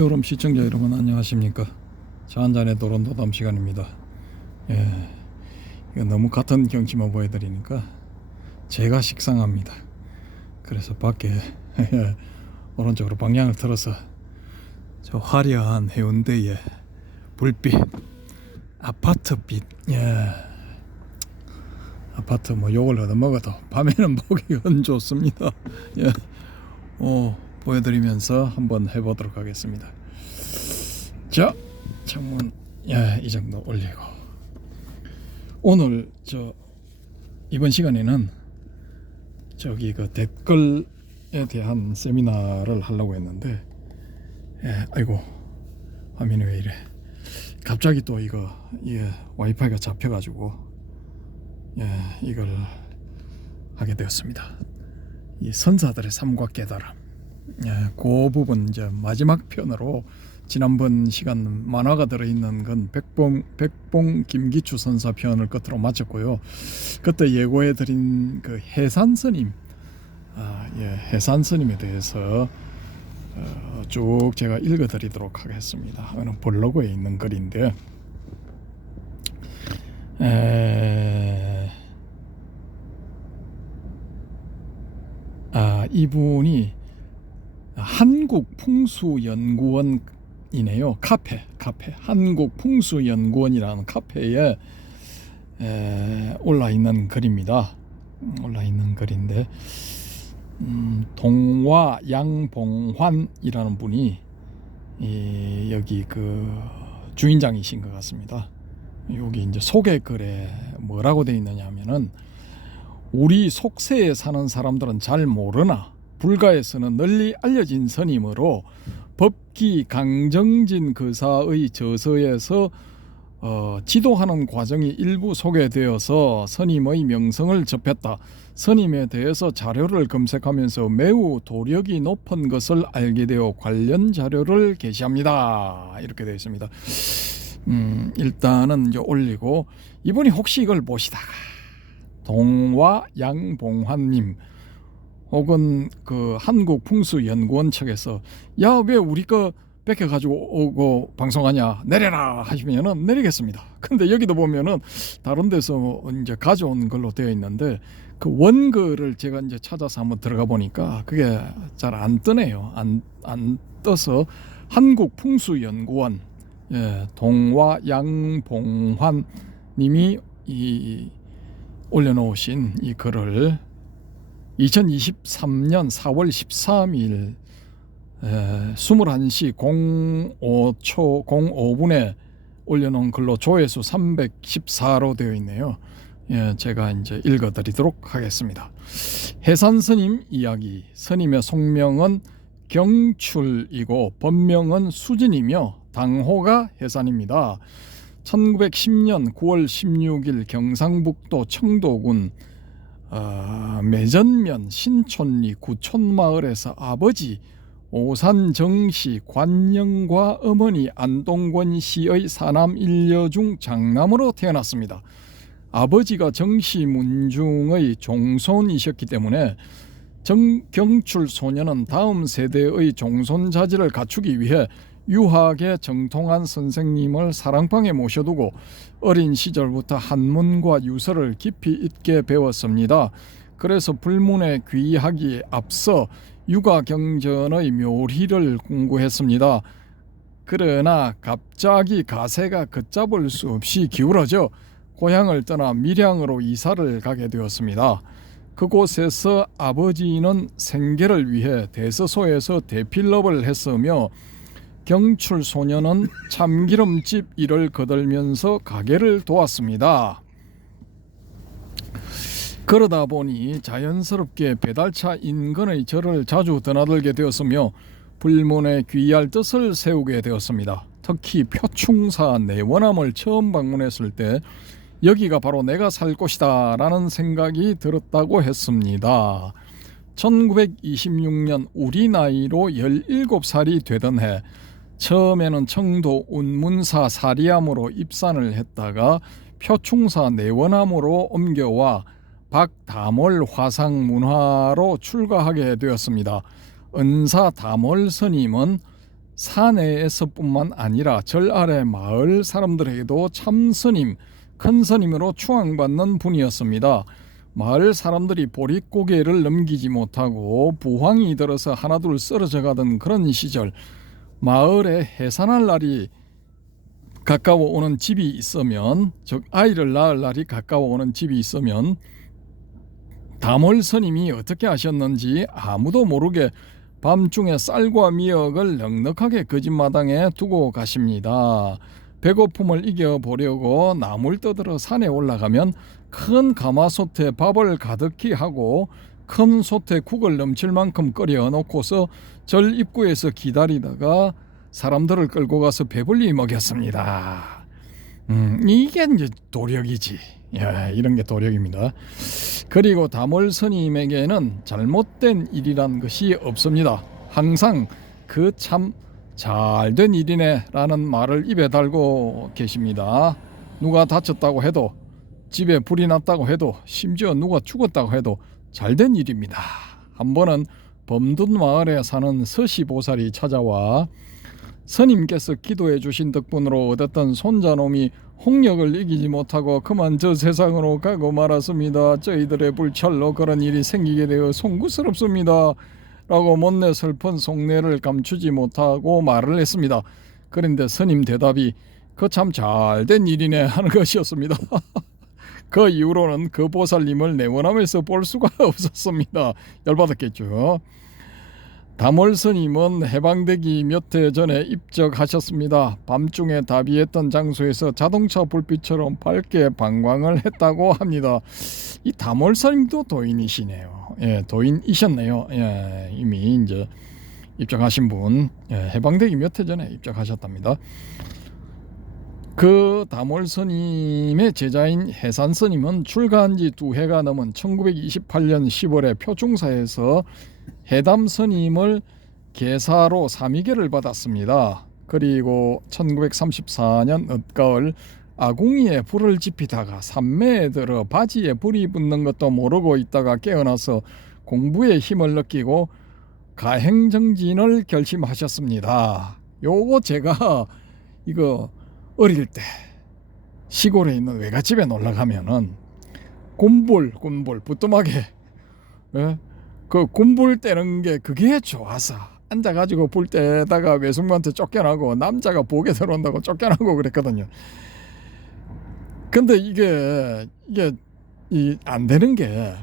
여러분 시청자 여러분 안녕하십니까. 차 한잔의 도론도담 시간입니다. 예, 이거 너무 같은 경치만 보여드리니까 제가 식상합니다. 그래서 밖에 오른쪽으로 방향을 틀어서 저 화려한 해운대의 불빛, 아파트빛, 아파트 뭐 욕을 얻어먹어도 밤에는 보기 은 좋습니다. 예, 보여드리면서 한번 해보도록 하겠습니다. 자, 창문 이 정도 올리고 오늘 이번 시간에는 저기 그 댓글에 대한 세미나를 하려고 했는데 아이고 화면이 왜 이래. 갑자기 또 와이파이가 잡혀가지고 이걸 하게 되었습니다. 이 선사들의 삶과 깨달음, 그 부분 이제 마지막 편으로 지난번 시간 만화가 들어있는 건 백봉 김기추 선사 편을 끝으로 마쳤고요. 그때 예고해드린 그 해산스님, 해산스님에 대해서 쭉 제가 읽어드리도록 하겠습니다. 어느 블로그에 있는 글인데 이분이 한국풍수연구원이네요. 카페 한국풍수연구원이라는 카페에 올라 있는 글입니다. 올라 있는 글인데 동화 양봉환이라는 분이 여기 그 주인장이신 것 같습니다. 여기 이제 소개 글에 뭐라고 되어 있느냐 하면은, 우리 속세에 사는 사람들은 잘 모르나 불가에서는 널리 알려진 스님으로 법기 강정진 그사의 저서에서 지도하는 과정이 일부 소개되어서 스님의 명성을 접했다. 스님에 대해서 자료를 검색하면서 매우 도력이 높은 것을 알게 되어 관련 자료를 게시합니다. 이렇게 되어 있습니다. 일단은 이제 올리고, 이분이 혹시 이걸 보시다가 동화 양봉환님 혹은 그 한국풍수연구원 측에서 야, 왜 우리 거 뺏겨가지고 오고 방송하냐, 내려라 하시면은 내리겠습니다. 근데 여기도 보면은 다른 데서 이제 가져온 걸로 되어 있는데, 그 원글을 제가 이제 찾아서 한번 들어가 보니까 그게 잘 안 뜨네요. 안 떠서 한국풍수연구원, 동화 양봉환 님이 올려놓으신 이 글을 2023년 4월 13일 21시 05분에 올려놓은 글로 조회수 314로 되어 있네요. 제가 이제 읽어드리도록 하겠습니다. 해산스님 이야기. 스님의 속명은 경출이고 법명은 수진이며 당호가 해산입니다. 1910년 9월 16일 경상북도 청도군 매전면 신촌리 구촌마을에서 아버지 오산정씨 관영과 어머니 안동권 씨의 사남 일녀 중 장남으로 태어났습니다. 아버지가 정씨 문중의 종손이셨기 때문에 경출 소녀는 다음 세대의 종손자질을 갖추기 위해 유학에 정통한 선생님을 사랑방에 모셔두고 어린 시절부터 한문과 유서를 깊이 있게 배웠습니다. 그래서 불문에 귀하기에 앞서 유가경전의 묘리를 공부했습니다. 그러나 갑자기 가세가 걷잡을 수 없이 기울어져 고향을 떠나 밀양으로 이사를 가게 되었습니다. 그곳에서 아버지는 생계를 위해 대서소에서 대필업을 했으며 경출 소녀는 참기름집 일을 거들면서 가게를 도왔습니다. 그러다 보니 자연스럽게 배달차 인근의 절을 자주 드나들게 되었으며 불문에 귀할 뜻을 세우게 되었습니다. 특히 표충사 내원암을 처음 방문했을 때 여기가 바로 내가 살 곳이다 라는 생각이 들었다고 했습니다. 1926년 우리 나이로 17살이 되던 해, 처음에는 청도 운문사 사리암으로 입산을 했다가 표충사 내원암으로 옮겨와 박다몰 화상문화로 출가하게 되었습니다. 은사 다몰 스님은 사내에서뿐만 아니라 절 아래 마을 사람들에게도 참 스님, 큰 스님으로 추앙받는 분이었습니다. 마을 사람들이 보릿고개를 넘기지 못하고 부황이 들어서 하나둘 쓰러져 가던 그런 시절, 마을에 해산할 날이 가까워 오는 집이 있으면, 즉 아이를 낳을 날이 가까워 오는 집이 있으면 다몰 스님이 어떻게 하셨는지 아무도 모르게 밤중에 쌀과 미역을 넉넉하게 그 집 마당에 두고 가십니다. 배고픔을 이겨보려고 나물 떠들어 산에 올라가면 큰 가마솥에 밥을 가득히 하고 큰 솥에 국을 넘칠 만큼 끓여 놓고서 절 입구에서 기다리다가 사람들을 끌고 가서 배불리 먹였습니다. 이게 이제 도력이지. 야, 이런 게 도력입니다. 그리고 다몰 스님에게는 잘못된 일이란 것이 없습니다. 항상 그 참 잘된 일이네 라는 말을 입에 달고 계십니다. 누가 다쳤다고 해도, 집에 불이 났다고 해도, 심지어 누가 죽었다고 해도 잘된 일입니다. 한 번은 범둔 마을에 사는 서시보살이 찾아와 스님께서 기도해 주신 덕분으로 얻었던 손자놈이 홍역을 이기지 못하고 그만 저 세상으로 가고 말았습니다. 저희들의 불찰로 그런 일이 생기게 되어 송구스럽습니다. 라고 못내 슬픈 속내를 감추지 못하고 말을 했습니다. 그런데 스님 대답이 그 참 잘된 일이네 하는 것이었습니다. 그 이후로는 그 보살님을 내원함에서 볼 수가 없었습니다. 열받았겠죠. 다몰 스님은 해방되기 몇 해 전에 입적하셨습니다. 밤중에 다비했던 장소에서 자동차 불빛처럼 밝게 방광을 했다고 합니다. 이 다몰 스님도 도인이시네요. 예, 도인이셨네요. 예, 이미 이제 입적하신 분, 예, 해방되기 몇 해 전에 입적하셨답니다. 그 다몰 스님의 제자인 해산 스님은 출가한 지 2해가 넘은 1928년 10월에 표충사에서 해담 스님을 계사로 삼위계를 받았습니다. 그리고 1934년 늦가을 아궁이에 불을 지피다가 산매에 들어 바지에 불이 붙는 것도 모르고 있다가 깨어나서 공부에 힘을 느끼고 가행정진을 결심하셨습니다. 요거 제가 이거 어릴 때 시골에 있는 외갓집에 놀러 가면은 곶불 부뚜막에, 예? 그 곶불 떼는 게 그게 좋아서 앉아가지고 불 떼다가 외숙모한테 쫓겨나고 남자가 보게 들어온다고 쫓겨나고 그랬거든요. 근데 이게 안 되는 게,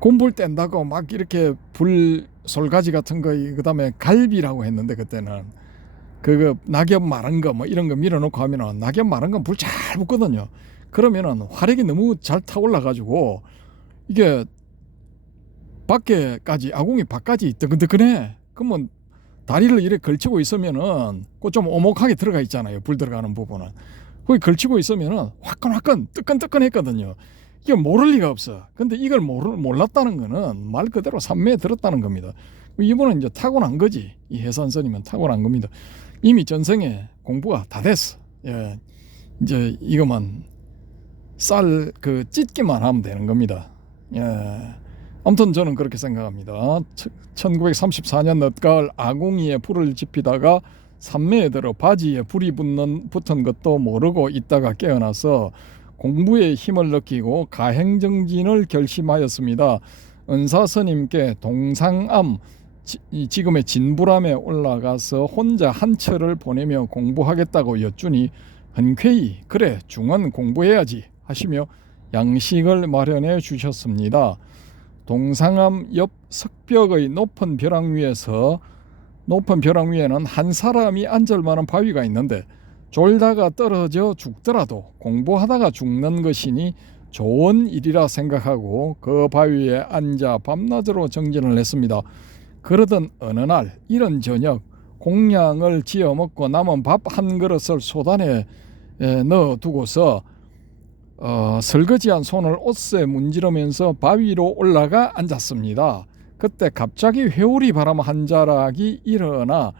곶불 뗀다고 막 이렇게 불 솔가지 같은 거, 그다음에 갈비라고 했는데 그때는 그 낙엽 마른 거 뭐 이런 거 밀어놓고 하면은 낙엽 마른 건 불 잘 붙거든요. 그러면은 화력이 너무 잘 타올라 가지고 이게 밖에까지, 아궁이 밖까지 뜨끈뜨끈해. 그러면 다리를 이렇게 걸치고 있으면은 그 좀 오목하게 들어가 있잖아요. 불 들어가는 부분은. 거기 걸치고 있으면은 화끈화끈 뜨끈뜨끈했거든요. 이게 모를 리가 없어. 근데 이걸 몰랐다는 거는 말 그대로 산매에 들었다는 겁니다. 이분은 이제 타고난 거지. 이 해산 스님은 타고난 겁니다. 이미 전생에 공부가 다 됐어. 예, 이제 이것만 쌀 그 찢기만 하면 되는 겁니다. 예. 아무튼 저는 그렇게 생각합니다. 1934년 늦가을 아궁이에 불을 지피다가 산매에 들어 바지에 불이 붙은 것도 모르고 있다가 깨어나서 공부에 힘을 느끼고 가행정진을 결심하였습니다. 은사스님께 동상암, 지금의 진부람에 올라가서 혼자 한 철을 보내며 공부하겠다고 여쭈니 흔쾌히 그래 중원 공부해야지 하시며 양식을 마련해 주셨습니다. 동상암 옆 석벽의 높은 벼랑 위에는 한 사람이 앉을 만한 바위가 있는데 졸다가 떨어져 죽더라도 공부하다가 죽는 것이니 좋은 일이라 생각하고 그 바위에 앉아 밤낮으로 정진을 했습니다. 그러던 어느 날 이른 저녁 공양을 지어 먹고 남은 밥 한 그릇을 소단에 넣어두고서 설거지한 손을 옷에 문지르면서 바위로 올라가 앉았습니다. 그때 갑자기 회오리 바람 한 자락이 일어나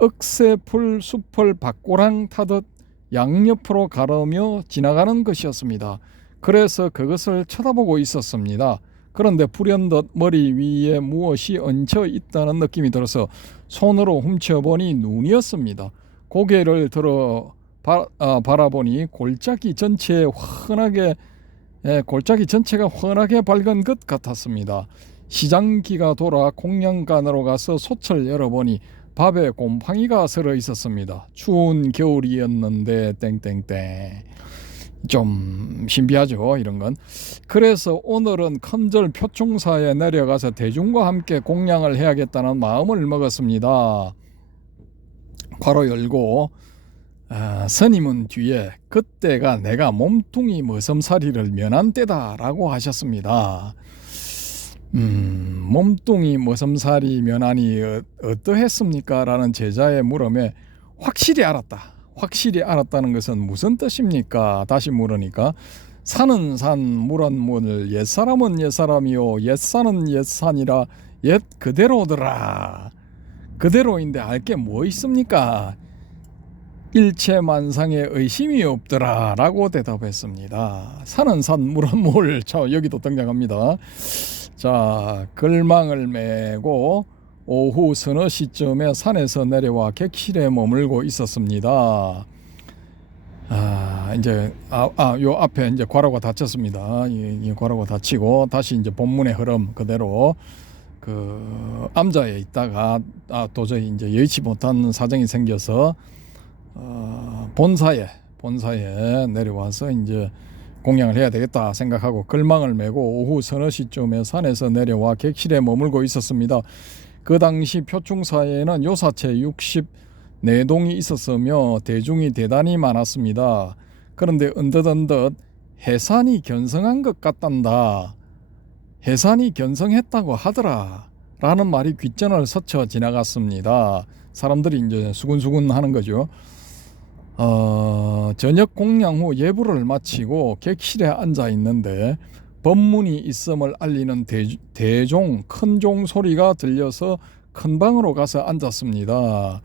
억새풀 숲을 밭고랑 타듯 양옆으로 가르며 지나가는 것이었습니다. 그래서 그것을 쳐다보고 있었습니다. 그런데 불현듯 머리 위에 무엇이 얹혀 있다는 느낌이 들어서 손으로 훔쳐보니 눈이었습니다. 고개를 들어 바라보니 골짜기 전체가 환하게 밝은 것 같았습니다. 시장기가 돌아 공양간으로 가서 소철 열어보니 밥에 곰팡이가 슬어 있었습니다. 추운 겨울이었는데 땡땡땡. 좀 신비하죠, 이런 건. 그래서 오늘은 큰절 표충사에 내려가서 대중과 함께 공양을 해야겠다는 마음을 먹었습니다. 괄호 열고 스님은 뒤에 그때가 내가 몸뚱이 머슴살이를 면한 때다라고 하셨습니다. 몸뚱이 머슴살이 면하니 어떠했습니까? 라는 제자의 물음에 확실히 알았다는 것은 무슨 뜻입니까? 다시 물으니까 산은 산, 물은 물, 옛사람은 옛사람이요 옛산은 옛산이라 옛 그대로더라. 그대로인데 알 게 뭐 있습니까? 일체만상에 의심이 없더라 라고 대답했습니다. 산은 산, 물은 물. 자, 여기도 등장합니다. 자, 글망을 메고 오후 서너 시쯤에 산에서 내려와 객실에 머물고 있었습니다. 이제 요 앞에 이제 괄호가 닫혔습니다. 이 괄호가 닫히고 다시 이제 본문의 흐름 그대로 그 암자에 있다가 도저히 이제 여의치 못한 사정이 생겨서 본사에 내려와서 이제 공양을 해야 되겠다 생각하고 글망을 메고 오후 서너 시쯤에 산에서 내려와 객실에 머물고 있었습니다. 그 당시 표충사에는 요사체 64동이 있었으며 대중이 대단히 많았습니다. 그런데 언뜻 해산이 견성한 것 같단다. 해산이 견성했다고 하더라 라는 말이 귓전을 스쳐 지나갔습니다. 사람들이 이제 수군수군 하는 거죠. 저녁 공양 후 예불을 마치고 객실에 앉아 있는데 법문이 있음을 알리는 대종 큰종 소리가 들려서 큰 방으로 가서 앉았습니다.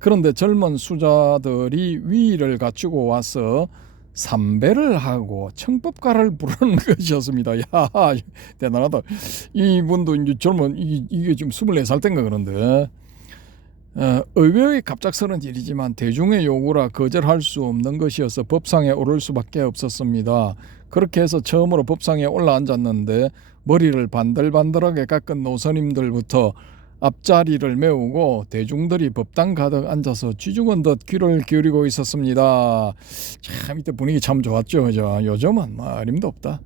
그런데 젊은 수자들이 위의를 갖추고 와서 삼배를 하고 청법가를 부르는 것이었습니다. 야, 대단하다. 이분도 이제 젊은 이게 지금 24살 때인가 그런데 의외의 갑작스런 일이지만 대중의 요구라 거절할 수 없는 것이어서 법상에 오를 수밖에 없었습니다. 그렇게 해서 처음으로 법상에 올라앉았는데 머리를 반들반들하게 깎은 노선님들부터 앞자리를 메우고 대중들이 법당 가득 앉아서 쥐죽은 듯 귀를 기울이고 있었습니다. 참 이때 분위기 참 좋았죠. 요즘은 말임도 없다.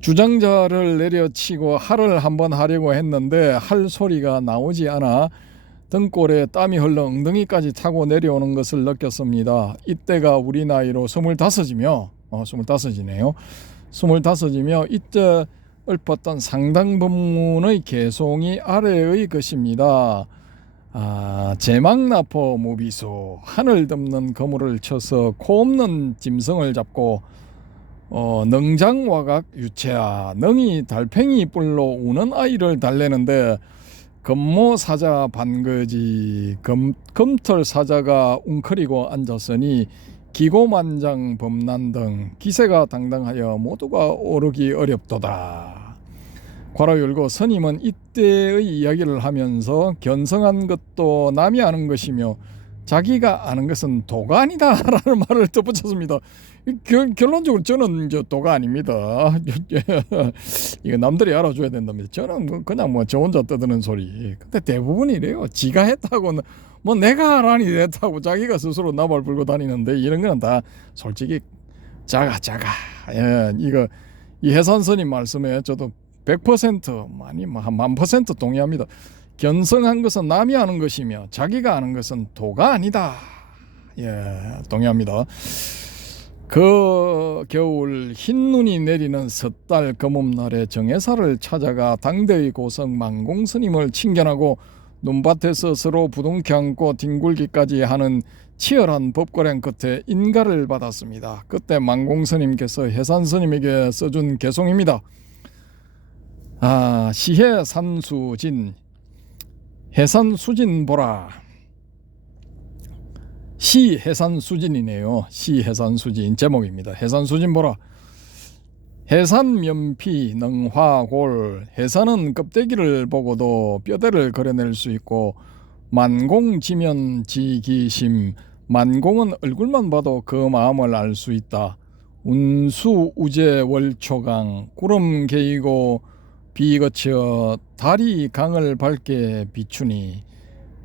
주장자를 내려치고 할을 한번 하려고 했는데 할 소리가 나오지 않아 등골에 땀이 흘러 엉덩이까지 타고 내려오는 것을 느꼈습니다. 이때가 우리 나이로 25이며 25이네요. 25이며 이때 읊었던 상당법문의 개송이 아래의 것입니다. 제망나포 무비수 하늘 덮는 거물을 쳐서 코 없는 짐승을 잡고 능장와각 유체하 능이 달팽이 뿔로 우는 아이를 달래는데 금모사자 반거지 금털사자가 웅크리고 앉았으니 기고만장 범난 등 기세가 당당하여 모두가 오르기 어렵도다. 괄호 열고 스님은 이때의 이야기를 하면서 견성한 것도 남이 아는 것이며 자기가 아는 것은 도가 아니다 라는 말을 덧붙였습니다. 결론적으로 저는 이제 도가 아닙니다. 이거 남들이 알아줘야 된답니다. 저는 그냥 저 혼자 떠드는 소리. 근데 대부분 이래요. 지가 했다고 뭐 내가 하라니 했다고 자기가 스스로 나발 불고 다니는데 이런 거는 다 솔직히 작아. 이거 이 해산 스님 말씀에 저도 100% 많이 한 1000% 동의합니다. 견성한 것은 남이 아는 것이며 자기가 아는 것은 도가 아니다. 동의합니다. 그 겨울 흰눈이 내리는 섣달 검음날에 정해사를 찾아가 당대의 고성 만공스님을 칭견하고 눈밭에서 서로 부둥켜 안고 뒹굴기까지 하는 치열한 법거래 끝에 인가를 받았습니다. 그때 만공스님께서 해산스님에게 써준 개송입니다. 시해 산수진 해산수진 보라. 시해산수진이네요. 시해산수진 제목입니다. 해산수진 보라. 해산 면피 능화골. 해산은 껍데기를 보고도 뼈대를 그려낼 수 있고, 만공지면 지기심. 만공은 얼굴만 봐도 그 마음을 알 수 있다. 운수 우제 월초강. 구름 개이고 비 거쳐 달이 강을 밝게 비추니,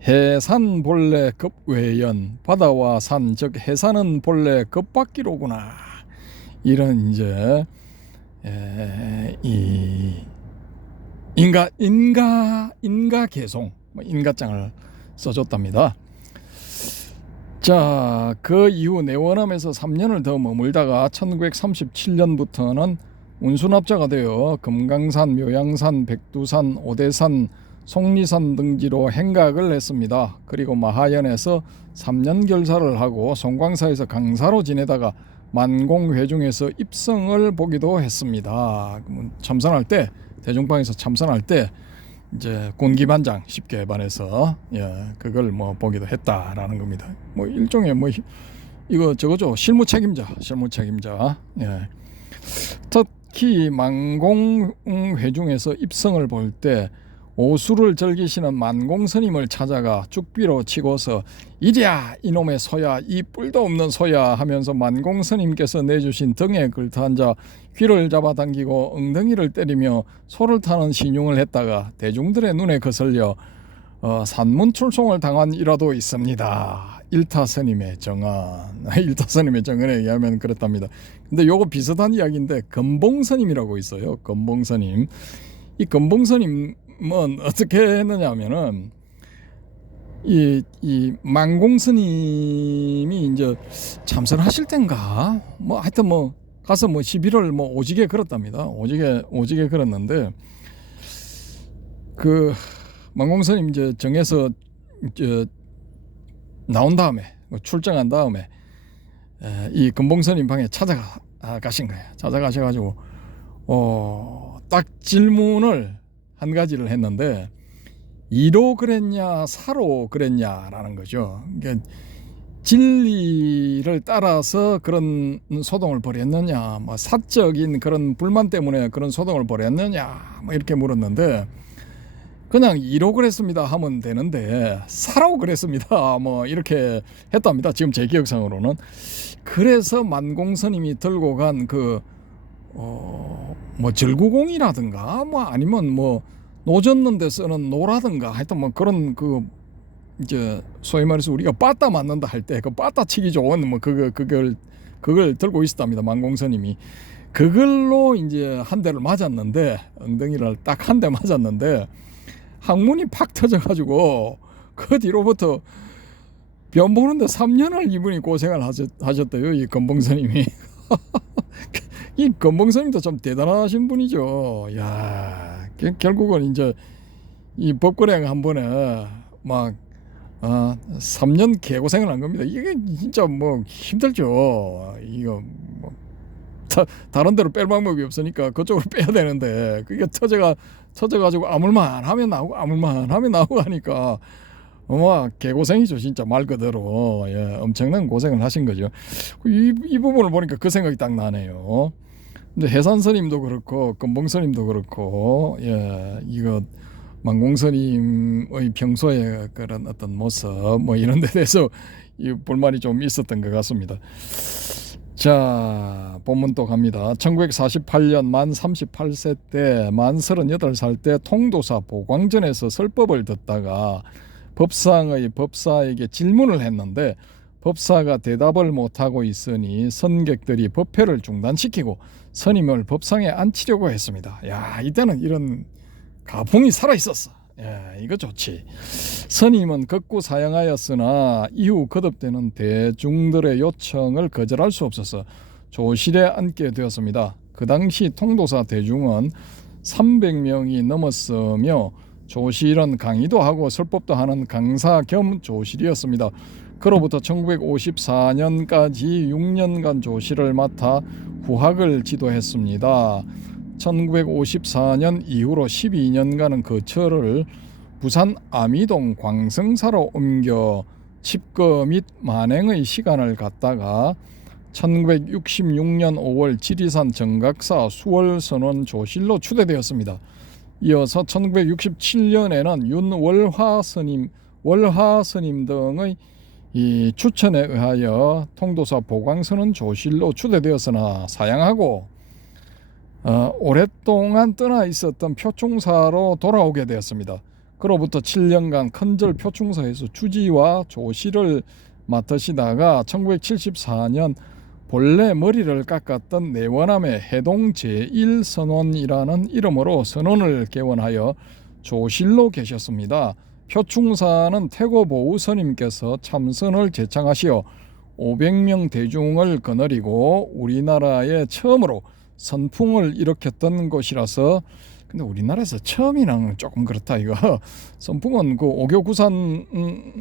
해산 본래 급외연. 바다와 산 즉 해산은 본래 급밖이로구나. 이런 이제 이 인가 개송, 인가장을 써줬답니다. 자, 그 이후 내원함에서 3년을 더 머물다가 1937년부터는 운수납자가 되어 금강산, 묘양산, 백두산, 오대산, 속리산 등지로 행각을 했습니다. 그리고 마하연에서 3년 결사를 하고 송광사에서 강사로 지내다가 만공회중에서 입성을 보기도 했습니다. 참선할 때, 대중방에서 참선할 때 이제 군기반장 쉽게 말해서 그걸 뭐 보기도 했다라는 겁니다. 뭐 일종의 뭐 이거 저거죠, 실무 책임자. 특히 만공회중에서 입성을 볼 때 오수를 즐기시는 만공스님을 찾아가 죽비로 치고서 이랴 이놈의 소야, 이 뿔도 없는 소야 하면서 만공스님께서 내주신 등에 걸터앉아 귀를 잡아당기고 엉덩이를 때리며 소를 타는 신용을 했다가 대중들의 눈에 거슬려 산문출송을 당한 일화도 있습니다. 일타스님의 정언에 의하면 그렇답니다. 근데 요거 비슷한 이야기인데 금봉스님이라고 있어요. 금봉스님. 이 금봉스님은 어떻게 했느냐 하면은 이 만공스님이 이제 참선하실 땐가 뭐 하여튼 뭐 가서 뭐 시비를 뭐 오지게 걸었답니다. 오지게 걸었는데, 그 만공스님 이제 정에서 이제 나온 다음에, 출정한 다음에 이 금봉스님 방에 찾아가신 거예요. 찾아가셔가지고 딱 질문을 한 가지를 했는데, 이로 그랬냐 사로 그랬냐라는 거죠. 그러니까 진리를 따라서 그런 소동을 벌였느냐, 뭐 사적인 그런 불만 때문에 그런 소동을 벌였느냐, 뭐 이렇게 물었는데, 그냥 이로 그랬습니다 하면 되는데 사로 그랬습니다 뭐 이렇게 했답니다. 지금 제 기억상으로는. 그래서 만공스님이 들고 간 그 뭐 절구공이라든가 뭐 아니면 뭐 노젓는 데 쓰는 노라든가 하여튼 뭐 그런 그 이제 소위 말해서 우리가 빠따 맞는다 할 때 그 빠따 치기 좋은 뭐 그걸 들고 있었답니다. 만공스님이. 그걸로 이제 한 대를 맞았는데, 엉덩이를 딱 한 대 맞았는데 항문이 팍 터져가지고 그 뒤로부터 변 보는데 3년을 이분이 고생을 하셨대요. 이 금봉스님이. 이 금봉스님도 좀 대단하신 분이죠. 야, 결국은 이제 이 법거래가 한 번에 막 3년 개고생을 한 겁니다. 이게 진짜 뭐 힘들죠. 이거 뭐 다른 데로 뺄 방법이 없으니까 그쪽으로 빼야 되는데, 그게 터져가지고 아물만 하면 나오고 하니까 개고생이죠. 진짜 말 그대로. 엄청난 고생을 하신 거죠. 이 부분을 보니까 그 생각이 딱 나네요. 근데 해산스님도 그렇고 금봉스님도 그렇고 이거 만공스님의 평소에 그런 어떤 모습 뭐 이런 데 대해서 이 불만이 좀 있었던 것 같습니다. 자, 본문 또 갑니다. 1948년 만 38세 때, 만 38살 때 통도사 보광전에서 설법을 듣다가 법사에게 질문을 했는데, 법사가 대답을 못하고 있으니 선객들이 법회를 중단시키고 스님을 법상에 앉히려고 했습니다. 야, 이때는 이런 가풍이 살아있었어. 이거 좋지. 스님은 극구 사양하였으나 이후 거듭되는 대중들의 요청을 거절할 수 없어서 조실에 앉게 되었습니다. 그 당시 통도사 대중은 300명이 넘었으며 조실은 강의도 하고 설법도 하는 강사 겸 조실이었습니다. 그로부터 1954년까지 6년간 조실을 맡아 후학을 지도했습니다. 1954년 이후로 12년간은 그 처를 부산 아미동 광성사로 옮겨 칩거 및 만행의 시간을 갖다가 1966년 5월 지리산 정각사 수월선원 조실로 추대되었습니다. 이어서 1967년에는 월화 스님 등의 이 추천에 의하여 통도사 보광선원 조실로 추대되었으나 사양하고 오랫동안 떠나 있었던 표충사로 돌아오게 되었습니다. 그로부터 7년간 큰절 표충사에서 주지와 조실을 맡으시다가 1974년 본래 머리를 깎았던 내원암의 해동 제1선원이라는 이름으로 선원을 개원하여 조실로 계셨습니다. 표충사는 태고보우 스님께서 참선을 제창하시어 500명 대중을 거느리고 우리나라에 처음으로 선풍을 일으켰던 곳이라서, 근데 우리나라에서 처음이랑 조금 그렇다 이거. 선풍은 그 오교 구산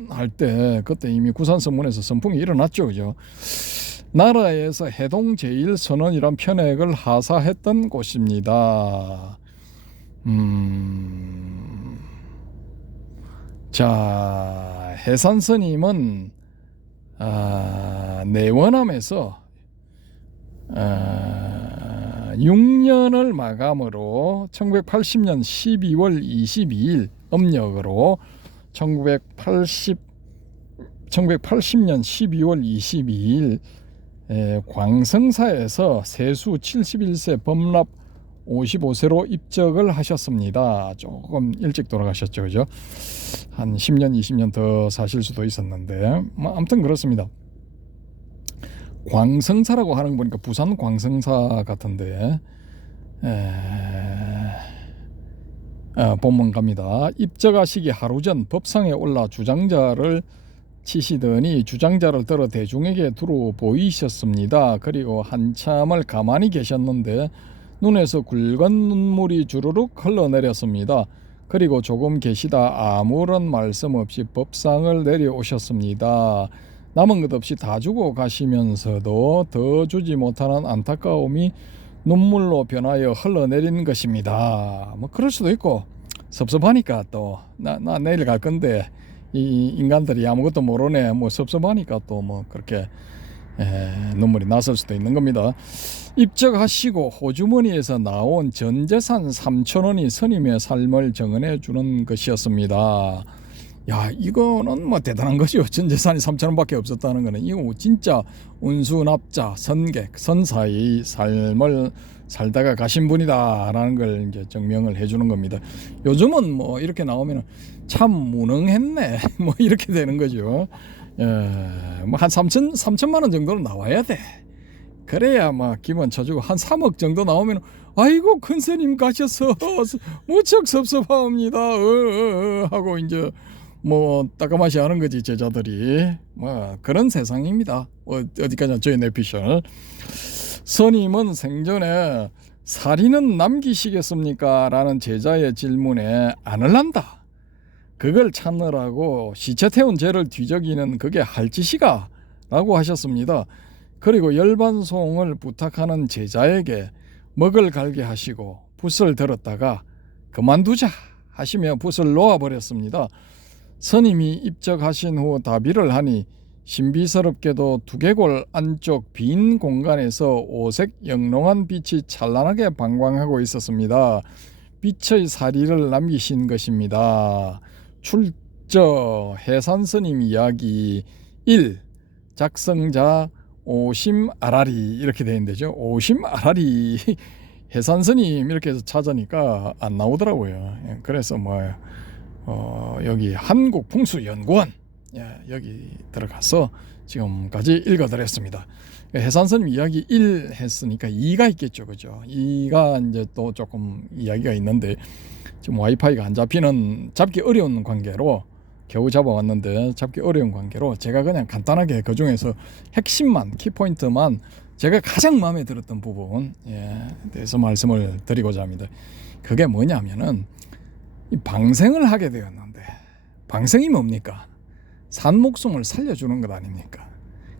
할 때 그때 이미 구산 선문에서 선풍이 일어났죠, 그죠? 나라에서 해동 제1선원이란 편액을 하사했던 곳입니다. 자, 해산 스님은 내원암에서 6년을 마감으로 1980년 12월 22일 음력으로 1980년 12월 22일 광성사에서 세수 71세 범납 55세로 입적을 하셨습니다. 조금 일찍 돌아가셨죠, 그죠? 한 10년 20년 더 사실 수도 있었는데 뭐 아무튼 그렇습니다. 광성사라고 하는 거 보니까 부산 광성사 같은데 본문 갑니다. 입적하시기 하루 전 법상에 올라 주장자를 치시더니 주장자를 들어 대중에게 두루 보이셨습니다. 그리고 한참을 가만히 계셨는데 눈에서 굵은 눈물이 주르륵 흘러내렸습니다. 그리고 조금 계시다 아무런 말씀 없이 법상을 내려오셨습니다. 남은 것 없이 다 주고 가시면서도 더 주지 못하는 안타까움이 눈물로 변하여 흘러내린 것입니다. 뭐 그럴 수도 있고, 섭섭하니까 또 나 내일 갈 건데 이 인간들이 아무것도 모르네 뭐 섭섭하니까 또 뭐 그렇게 눈물이 났을 수도 있는 겁니다. 입적하시고 호주머니에서 나온 전재산 3,000원이 스님의 삶을 정언해 주는 것이었습니다. 야, 이거는 뭐 대단한 거죠. 전재산이 3,000원밖에 없었다는 거는 이거 진짜 운수납자, 선객, 선사의 삶을 살다가 가신 분이다라는 걸 이제 증명을 해주는 겁니다. 요즘은 뭐 이렇게 나오면 참 무능했네 뭐 이렇게 되는 거죠. 뭐 한 3천만 원 정도는 나와야 돼. 그래야 막 기분 쳐주고, 한 3억 정도 나오면 아이고 큰 스님 가셔서 무척 섭섭합니다 하고 이제 뭐 따끔하시 하는 거지, 제자들이. 뭐 그런 세상입니다. 어디까지나 저희 내피셜. 스님은 생전에 살인은 남기시겠습니까? 라는 제자의 질문에 안을 한다. 그걸 찾느라고 시체 태운 죄를 뒤적이는 그게 할 짓이가? 라고 하셨습니다. 그리고 열반송을 부탁하는 제자에게 먹을 갈게 하시고 붓을 들었다가 그만두자 하시며 붓을 놓아버렸습니다. 스님이 입적하신 후 다비를 하니 신비스럽게도 두개골 안쪽 빈 공간에서 오색 영롱한 빛이 찬란하게 방광하고 있었습니다. 빛의 사리를 남기신 것입니다. 출저 해산스님 이야기 1. 작성자 오심아라리 이렇게 되어 있는데죠. 오심아라리 해산스님 이렇게 해서 찾으니까 안 나오더라고요. 그래서 여기 한국풍수연구원 여기 들어가서 지금까지 읽어드렸습니다. 해산스님 이야기 1 했으니까 2가 있겠죠, 그죠? 2가 이제 또 조금 이야기가 있는데 지금 와이파이가 안 잡히는, 잡기 어려운 관계로 겨우 잡아왔는데 잡기 어려운 관계로 제가 그냥 간단하게 그 중에서 핵심만, 키포인트만 제가 가장 마음에 들었던 부분 대해서 말씀을 드리고자 합니다. 그게 뭐냐면은 이 방생을 하게 되었는데, 방생이 뭡니까? 산 목숨을 살려주는 것 아닙니까?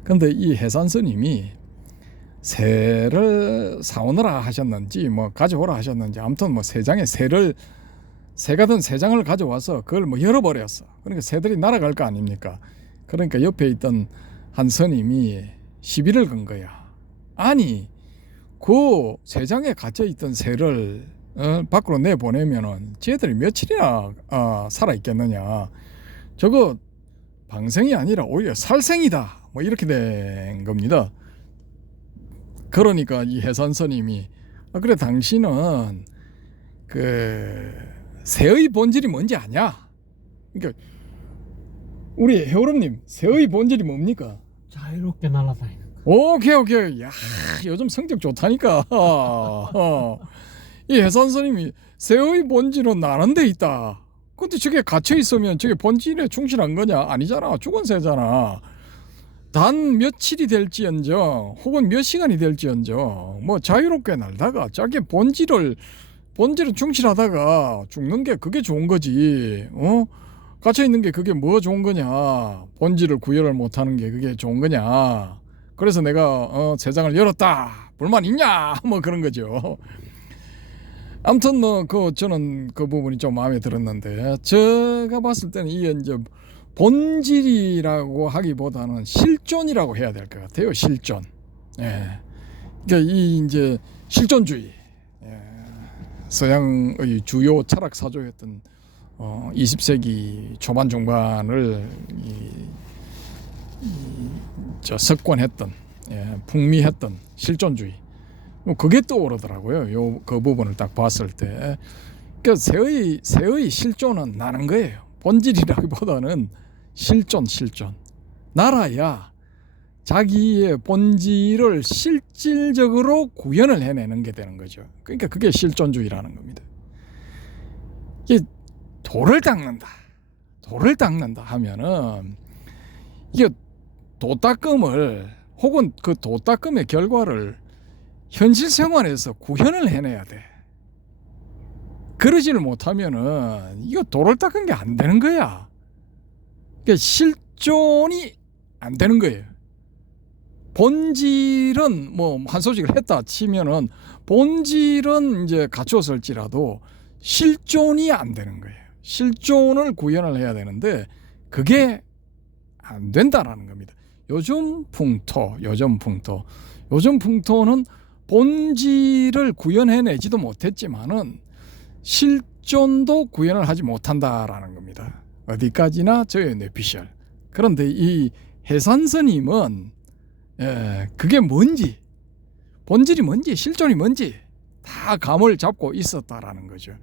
근데 이 해산 스님이 새를 사오느라 하셨는지 뭐 가져오라 하셨는지 아무튼 뭐 세 장의 새가 든 세 장을 가져와서 그걸 뭐 열어버렸어. 그러니까 새들이 날아갈 거 아닙니까? 그러니까 옆에 있던 한 스님이 시비를 건 거야. 아니 그 세장에 갇혀 있던 새를 밖으로 내보내면은 쟤들이 며칠이나 살아 있겠느냐. 저거 방생이 아니라 오히려 살생이다. 뭐 이렇게 된 겁니다. 그러니까 이 해산스님이 그래 당신은 그 새의 본질이 뭔지 아냐? 그러니까 우리 해오름님 새의 본질이 뭡니까? 자유롭게 날아다니는 거. 오케이. 야 요즘 성적 좋다니까. 이 해산스님이 새의 본질은 나는 데 있다. 근데 저게 갇혀 있으면 저게 본질에 충실한 거냐? 아니잖아. 죽은 새잖아. 단 며칠이 될지언정 혹은 몇 시간이 될지언정 뭐 자유롭게 날다가 자기 본질을 충실하다가 죽는 게 그게 좋은 거지. 갇혀 있는 게 그게 뭐 좋은 거냐? 본질을 구별을 못하는 게 그게 좋은 거냐? 그래서 내가 세상을 열었다. 불만 있냐? 뭐 그런 거죠. 아무튼 뭐 저는 그 부분이 좀 마음에 들었는데 제가 봤을 때는 이게 이제 본질이라고 하기보다는 실존이라고 해야 될 것 같아요. 실존. 예. 그러니까 이 이제 실존주의. 예. 서양의 주요 철학 사조였던 20세기 초반 중반을 석권했던 풍미했던 실존주의. 그게 떠오르더라고요. 그 부분을 딱 봤을 때. 그러니까 새의 실존은 나는 거예요. 본질이라기보다는 실존. 날아야 자기의 본질을 실질적으로 구현을 해내는 게 되는 거죠. 그러니까 그게 실존주의라는 겁니다. 이게 돌을 닦는다 하면은 이게 도닦음을 혹은 그 도닦음의 결과를 현실 생활에서 구현을 해내야 돼. 그러지를 못하면은 이거 돌을 닦은 게 안 되는 거야. 그러니까 실존이 안 되는 거예요. 본질은 뭐 한 소식을 했다 치면은 본질은 이제 갖추었을지라도 실존이 안 되는 거예요. 실존을 구현을 해야 되는데 그게 안 된다라는 겁니다. 요즘 풍토는 본질을 구현해내지도 못했지만은 실존도 구현을 하지 못한다라는 겁니다. 어디까지나 저의 뇌피셜. 그런데 이 해산스님은 그게 뭔지, 본질이 뭔지, 실존이 뭔지 다 감을 잡고 있었다라는 거죠.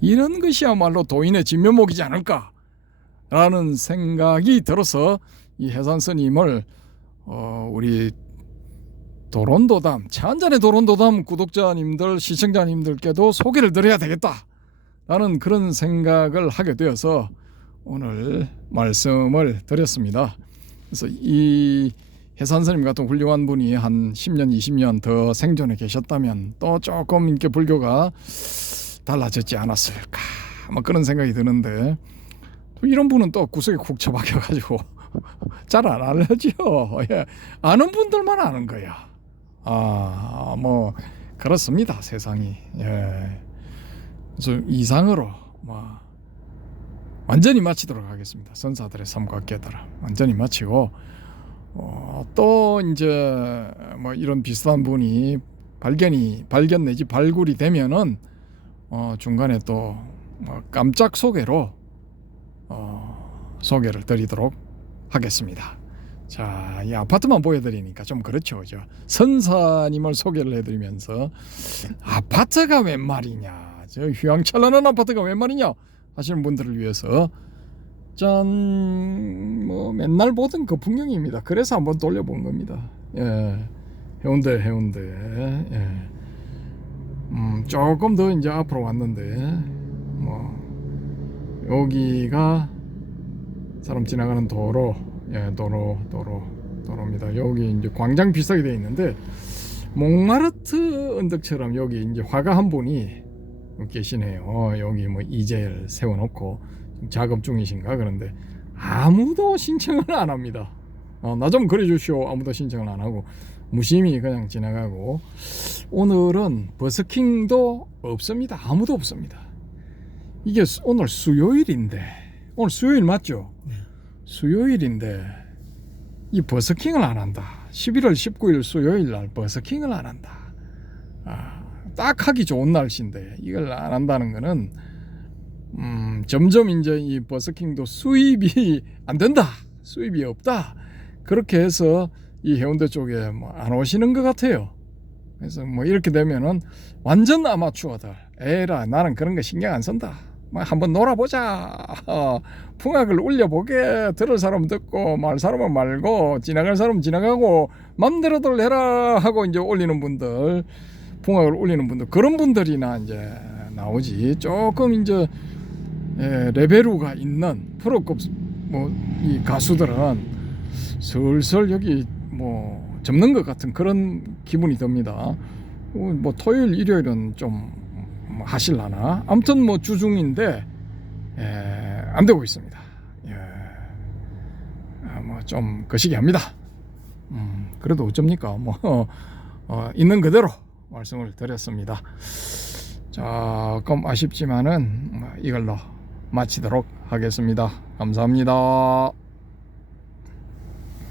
이런 것이야말로 도인의 진면목이지 않을까라는 생각이 들어서 이 해산스님을 우리 도론도담, 차한잔의 도론도담 구독자님들, 시청자님들께도 소개를 드려야 되겠다라는 그런 생각을 하게 되어서 오늘 말씀을 드렸습니다. 그래서 이 해산스님 같은 훌륭한 분이 한 10년, 20년 더 생존해 계셨다면 또 조금 이렇게 불교가 달라졌지 않았을까, 뭐 그런 생각이 드는데 또 이런 분은 또 구석에 쿡 처박혀가지고 잘 안 알려져. 아는 분들만 아는 거야. 뭐 그렇습니다, 세상이. 그래서 이상으로 뭐 완전히 마치도록 하겠습니다. 선사들의 삶과 깨달음 완전히 마치고 또 이제 뭐 이런 비슷한 분이 발견 내지 발굴이 되면은 중간에 또 뭐 깜짝 소개로 소개를 드리도록 하겠습니다. 자, 이 아파트만 보여드리니까 좀 그렇죠, 그죠? 선사님을 소개를 해드리면서 아파트가 웬 말이냐, 저 휘황찬란한 아파트가 웬 말이냐 하시는 분들을 위해서 뭐 맨날 보던 그 풍경입니다. 그래서 한번 돌려본 겁니다. 해운대. 조금 더 이제 앞으로 왔는데 뭐 여기가 사람 지나가는 도로입니다. 여기 이제 광장 비슷하게 되어 있는데 몽마르트 언덕처럼 여기 이제 화가 한 분이 계시네요. 여기 뭐 이젤 세워놓고 작업 중이신가. 그런데 아무도 신청을 안 합니다. 나 좀 그려주시오. 아무도 신청을 안 하고 무심히 그냥 지나가고, 오늘은 버스킹도 없습니다. 아무도 없습니다. 이게 오늘 수요일인데, 오늘 수요일 맞죠? 네. 수요일인데 이 버스킹을 안 한다. 11월 19일 수요일 날 버스킹을 안 한다. 딱 하기 좋은 날씨인데 이걸 안 한다는 거는 점점 이제 이 버스킹도 수입이 안 된다, 수입이 없다, 그렇게 해서 이 해운대 쪽에 뭐 안 오시는 것 같아요. 그래서 뭐 이렇게 되면은 완전 아마추어들, 에라 나는 그런 거 신경 안 쓴다, 뭐 한번 놀아보자, 풍악을 울려보게, 들을 사람 듣고 말 사람은 말고 지나갈 사람은 지나가고 맘대로들 해라 하고 이제 올리는 분들, 풍악을 울리는 분들, 그런 분들이나 이제 나오지. 조금 이제 레벨우가 있는 프로급 뭐 이 가수들은 슬슬 여기 뭐 접는 것 같은 그런 기분이 듭니다. 뭐 토요일 일요일은 좀 하실라나, 아무튼 뭐 주중인데 안 되고 있습니다. 뭐 좀 거시기합니다. 그래도 어쩝니까, 뭐 있는 그대로 말씀을 드렸습니다. 조금 아쉽지만은 이걸로 마치도록 하겠습니다. 감사합니다.